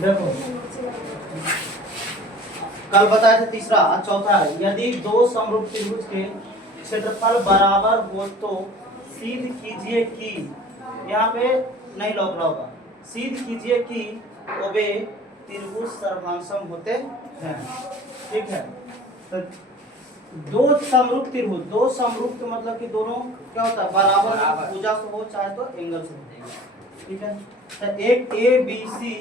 देखो कल बताया था तीसरा, आज चौथा है। यदि दो समरूप त्रिभुज के क्षेत्रफल बराबर हो तो सिद्ध कीजिए कि, यहाँ पे नहीं लौट रहा होगा, सिद्ध कीजिए कि वे त्रिभुज सर्वांशम होते हैं। ठीक है, तो दो समरूप त्रिभुज, दो समरूप के मतलब कि दोनों क्या होता है, बराबर भुजा से हो चाहे तो एंगल से हो। ठीक है, तो एक A B C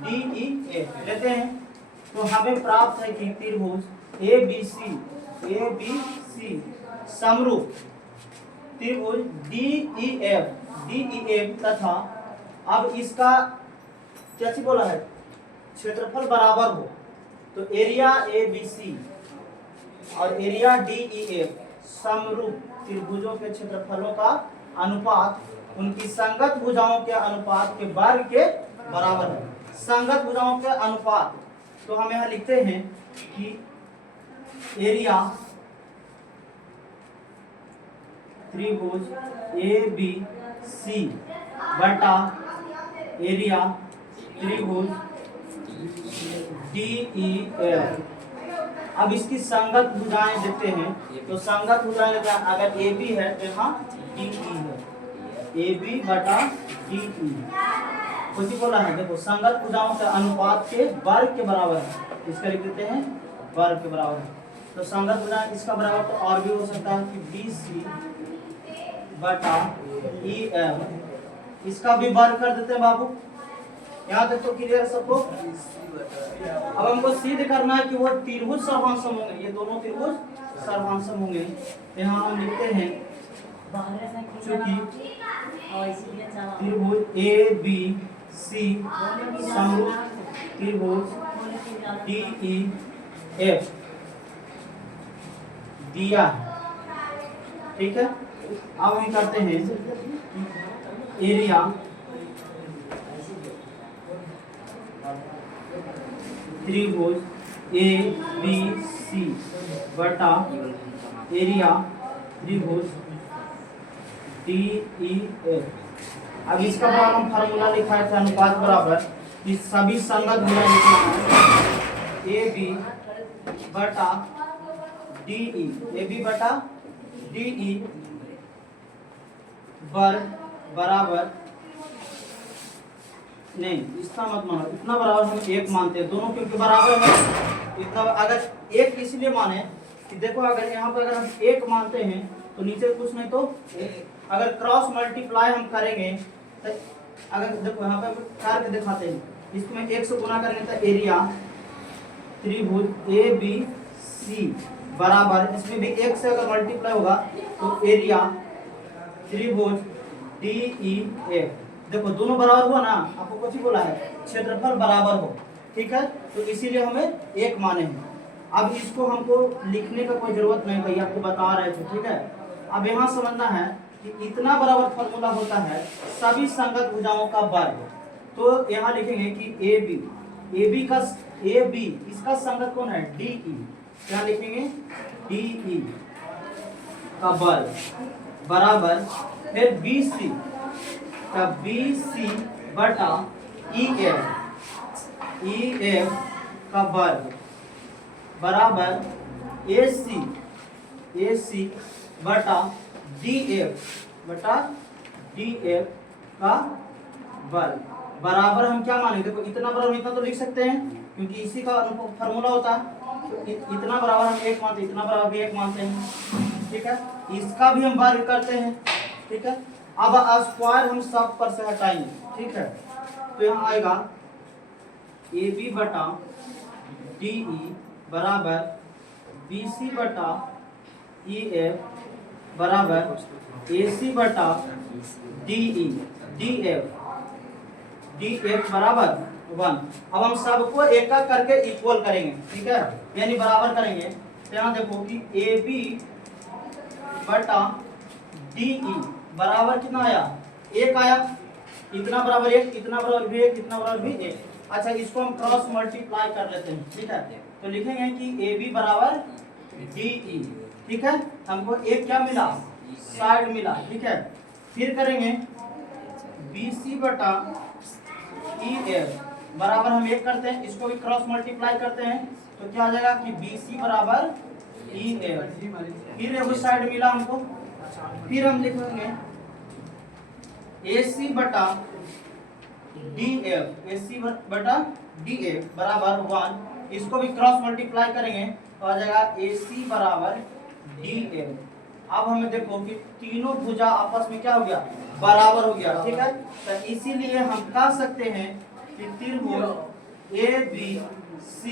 D E F लेते हैं, तो हमें प्राप्त है कि त्रिभुज ए बी सी समरूप त्रिभुज डी ई एफ तथा अब इसका क्या चीज बोला है, क्षेत्रफल बराबर हो, तो एरिया ए बी सी और एरिया डी ई एफ समरूप त्रिभुजों के क्षेत्रफलों का अनुपात उनकी संगत भुजाओं के अनुपात के वर्ग के बराबर है। संगत भुजाओं के अनुपात, तो हम यहाँ लिखते हैं कि एरिया त्रिभुज ए बी सी बटा एरिया त्रिभुज डी ई एफ। अब इसकी संगत भुजाएं देखते हैं, तो संगत भुजाएं लेते हैं, अगर ए बी है तो यहाँ डी ई है, ए बी बटा डी ई। कुछ बोला है, देखो संगत भुजाओं के अनुपात के वर्ग के बराबर है, इसका लिख देते हैं वर्ग के बराबर है। तो संगत भुजाएं इसका बराबर तो और भी हो सकता है कि बी सी बटा ई एम, इसका भी वर्ग कर देते हैं बाबू। यहाँ तक तो क्लियर सबको। अब हमको सिद्ध करना है कि वो त्रिभुज सर्वांशम होंगे, ये दोनों त्रिभुज सर्वांशम होंगे। यहाँ हम लिखते हैं चूंकि त्रिभुज ए बी सी समरूप त्रिभुज डी ई एफ दिया है। ठीक है, अब हम करते हैं एरिया त्रिभुज ए बी सी बटा एरिया त्रिभुज डी ई एफ। अब इसका बराबर हम फार्मूला लिखा था अनुपात बराबर, इस सभी संगत भुजाएं लिखना है ए बी बटा डी ई, ए बी बटा डी ई वर्ग बराबर, नहीं इतना मत मानो, इतना बराबर हम एक मानते हैं, दोनों क्योंकि बराबर है। इतना अगर एक इसलिए माने कि देखो अगर यहाँ पर अगर हम एक मानते हैं तो नीचे कुछ नहीं तो अगर क्रॉस मल्टीप्लाई हम करेंगे तो अगर देखो यहाँ पर करके दिखाते हैं, इसमें एक से गुना करेंगे तो एरिया त्रिभुज ए बी सी बराबर, इसमें भी एक से अगर मल्टीप्लाई होगा तो एरिया त्रिभुज डी ई एफ। देखो दोनों बराबर हुआ ना, आपको कुछ ही बोला है क्षेत्रफल बराबर हो। ठीक है, तो इसीलिए हमें एक माने हैं। अब इसको हमको लिखने का कोई जरूरत नहीं, भैया आपको बता रहे थे। ठीक है, अब यहाँ समझना है कि इतना बराबर फॉर्मूला होता है सभी संगत भुजाओं का वर्ग। तो यहाँ लिखेंगे कि ए बी इसका संगत कौन है, डी ई, क्या लिखेंगे डी ई का वर्ग बराबर, फिर बी सी का बी सी बटा ई एफ का वर्ग बराबर ए सी बटा डी एफ का वर्ग बराबर, हम क्या माने, देखो इतना बराबर इतना तो लिख सकते हैं क्योंकि इसी का फार्मूला होता है। तो इतना बराबर हम एक मानते हैं, इतना बराबर भी एक मानते हैं। ठीक है, इसका भी हम वर्ग करते हैं। ठीक है, अब स्क्वायर हम सब पर से हटाएंगे। ठीक है, तो यहाँ आएगा ए बी बटा डी ई बराबर बी सी बटा ई एफ बराबर ए सी बटा डी एफ बराबर 1। अब हम सबको एक एक करके इक्वल करेंगे। ठीक है, यानी बराबर करेंगे। तो यहाँ देखो कि ए बी बटा डी ई बराबर कितना आया, एक आया, इतना बराबर एक, इतना बराबर भी एक, इतना बराबर भी एक। अच्छा, इसको हम क्रॉस मल्टीप्लाई कर लेते हैं। ठीक है, तो लिखेंगे कि ए बी बराबर डी ई। ठीक है, हमको एक क्या मिला, साइड मिला। ठीक है, फिर करेंगे बी सी बटा ई एफ बराबर हम एक करते हैं, इसको भी क्रॉस मल्टीप्लाई करते हैं तो क्या आ जाएगा कि BC बराबर EF। फिर एक साइड मिला हमको, फिर हम लिखेंगे AC बटा DF, AC बटा DF बराबर 1। इसको भी क्रॉस मल्टीप्लाई करेंगे तो आ जाएगा AC बराबर DF। अब हमें देखो कि तीनों भुजा आपस में क्या हो गया, बराबर हो गया, ठीक है। तो इसीलिए हम कह सकते हैं कि त्रिभुज ABC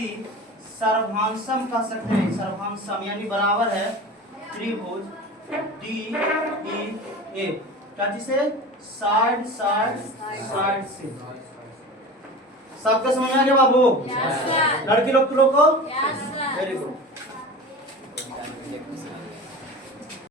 सर्वांशम कह सकते हैं, सर्वांशम यानी बराबर है त्रिभुज DEA क्या, जिसे साइड साइड साइड से। सबका समझ में आ गया बाबू? लड़की लोग को वेरी गुड।